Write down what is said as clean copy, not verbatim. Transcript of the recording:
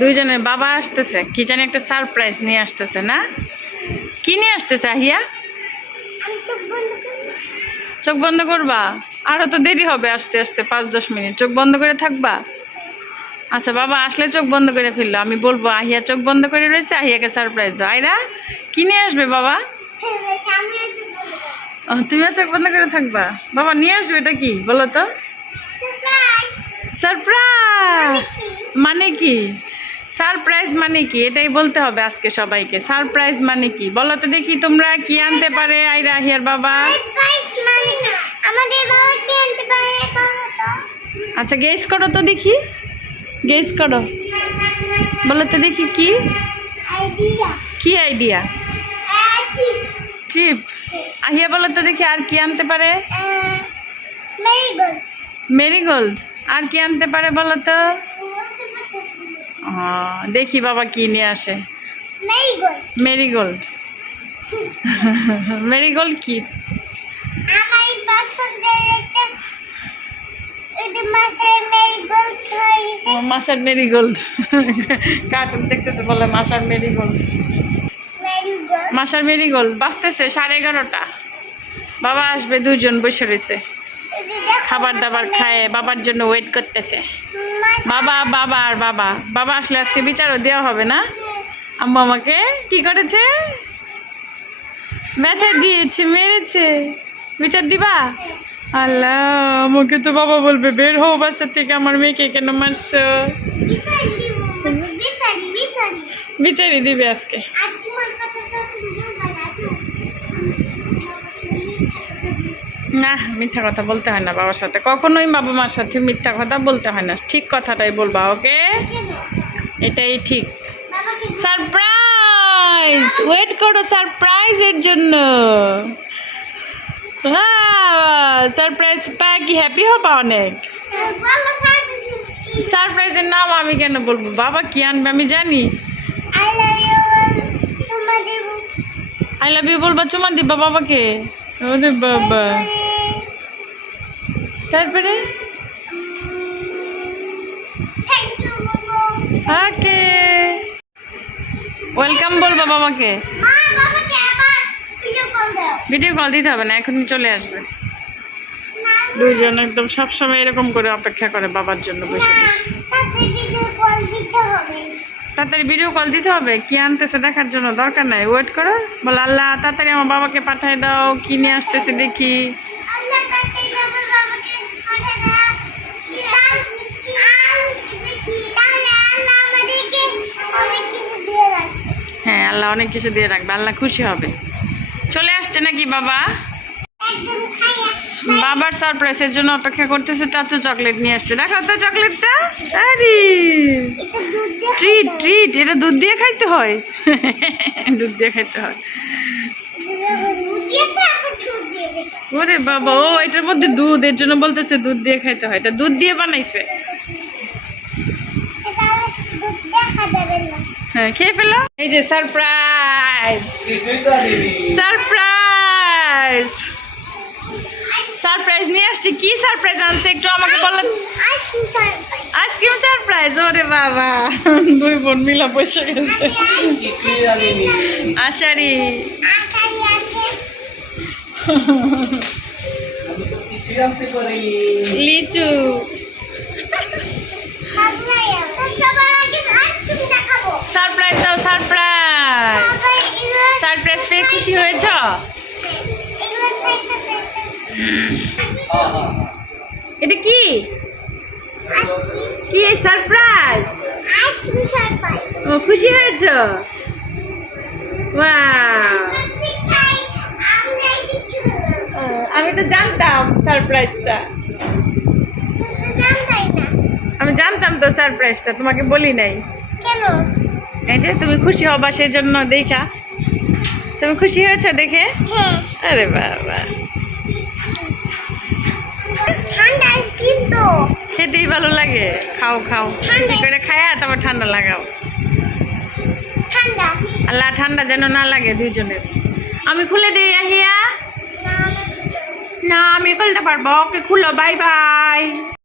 দুইজনের বাবা আসতেছে, কি জানি একটা সারপ্রাইজ নিয়ে আসতেছে না? কি নিয়ে আসতেছে আহিয়া? চোখ বন্ধ করবা? আরো তো দেরি হবে আসতে আসতে, 5-10 মিনিট। চোখ বন্ধ করে থাকবা? আচ্ছা, বাবা আসলে চোখ বন্ধ করে ফেললো, আমি বলবো আহিয়া চোখ বন্ধ করে রয়েছে, আহিয়াকে সারপ্রাইজ দাও। আয়রা, কি নিয়ে আসবে বাবা? তুমিও চোখ বন্ধ করে থাকবা? বাবা নিয়ে আসবে, এটা কি বলো তো? সারপ্রাইজ মানে কি? সারপ্রাইজ মানে কি এটাই বলতে হবে আজকে সবাইকে। সারপ্রাইজ মানে কি বলো তো দেখি, তোমরা কি আনতে পারে আইরা আহিয়ার বাবা? আচ্ছা, গেস করো তো দেখি, গেস করো, বলো তো দেখি কি কি আইডিয়া? চিপ? আহিয়া বলো তো দেখি আর কি আনতে পারে? মেরিগোল্ড? আর কি আনতে পারে বলো তো? দেখি বাবা কি নিয়ে আসে। মেরিগোল্ড? মেরিগোল্ড কি? মাসার মেরিগোল্ড। কার্টুন দেখতেছে বলে মাসার মেরিগোল্ড। মাসার মেরিগোল্ড বাজতেছে 11:30। বাবা আসবে, দুজন বসে রয়েছে, খাবার দাবার খায় বাবার জন্য ওয়েট করতেছে। বাবা বাবা আর বাবা বাবা আসলে আজকে বিচারও দেওয়া হবে না? আম্মু আমাকে কি করেছে? ব্যথা দিয়েছে, মেরেছে, বিচার দিবা? আল্লাহ, আমাকে তো বাবা বলবে বের হও বাসা থেকে, আমার মেয়েকে কেন মারছো? বিচারই দিবে আজকে। না, মিথ্যা কথা বলতে হয় না বাবার সাথে, কখনোই বাবা মার সাথে মিথ্যা কথা বলতে হয় না, ঠিক কথাটাই বলবা, ওকে? এটাই ঠিক। সারপ্রাইজ, ওয়েট করো সারপ্রাইজের জন্য। সারপ্রাইজ পায় কি হ্যাপি হবা অনেক? সারপ্রাইজের নাম আমি কেন বলবো? বাবা কি আনবে আমি জানি। আই লাভ ইউ বলবা, চুমা দিবা বাবাকে? ওরে বাবা, তারপরে ওকে ওয়েলকাম বলবা বাবাকে। ভিডিও কল দিতে হবে না, এখনই চলে আসবে। দুইজন একদম সবসময় এরকম করে অপেক্ষা করে বাবার জন্য বসে বসে। তাড়াতাড়ি ভিডিও কল দিতে হবে কি আনতেছে দেখার জন্য, দরকার নাই, ওয়েট করো। বল আল্লাহ তাড়াতাড়ি আমার বাবাকে পাঠাই দাও, কি নিয়ে আসতেছে দেখি। হ্যাঁ, আল্লাহ অনেক কিছু দিয়ে রাখবে, আল্লাহ খুশি হবে। চলে আসছে নাকি বাবা? বাবার সারপ্রাইজের জন্য অপেক্ষা করতেছে। চাচু চকলেট নিয়ে আসছে, দেখাও তো চকলেটটা। আরে ট্রিট ট্রিট, এটা দুধ দিয়ে খাইতে হয়। দুধ দিয়ে খাইতে হয়। ওরে বাবা, ও এটার মধ্যে দুধ, এর জন্য বলতেছে দুধ দিয়ে খাইতে হয়। এটা দুধ দিয়ে বানাইছে। হ্যাঁ, খেয়ে ফেলো। এই যে সারপ্রাইজ, সারপ্রাইজ, সারপ্রাইজ নিয়ে আসছে। কি সারপ্রাইজ আনছে একটু আমাকে বলো। Ice cream surprise? ওরে বাবা, দুই বোন মিলা বসে গেছে। আশারি, লিচু, সারপ্রাইজ দাও, সারপ্রাইজ। সারপ্রাইজ পেয়ে খুশি হয়েছ? এটা কি? কি সারপ্রাইজ? ও, খুশি হয়েছ? আমি তো জানতাম সারপ্রাইজটা, আমি জানতাম তো সারপ্রাইজটা, তোমাকে বলি নাই কেন? এই যে তুমি খুশি হবা সেই জন্য দেখা। তুমি খুশি হয়েছে দেখে? আরে বাবা, ঠান্ডা আইসক্রিম তো খেতেই ভালো লাগে। খাও খাও, বেশি করে খায়া তারপর ঠান্ডা লাগাও। ঠান্ডা, আল্লাহ ঠান্ডা যেন না লাগে দুইজনের। আমি খুলে দিই আহিয়া? না, আমি খুলতে পারবো। ওকে খুলো, বাই বাই।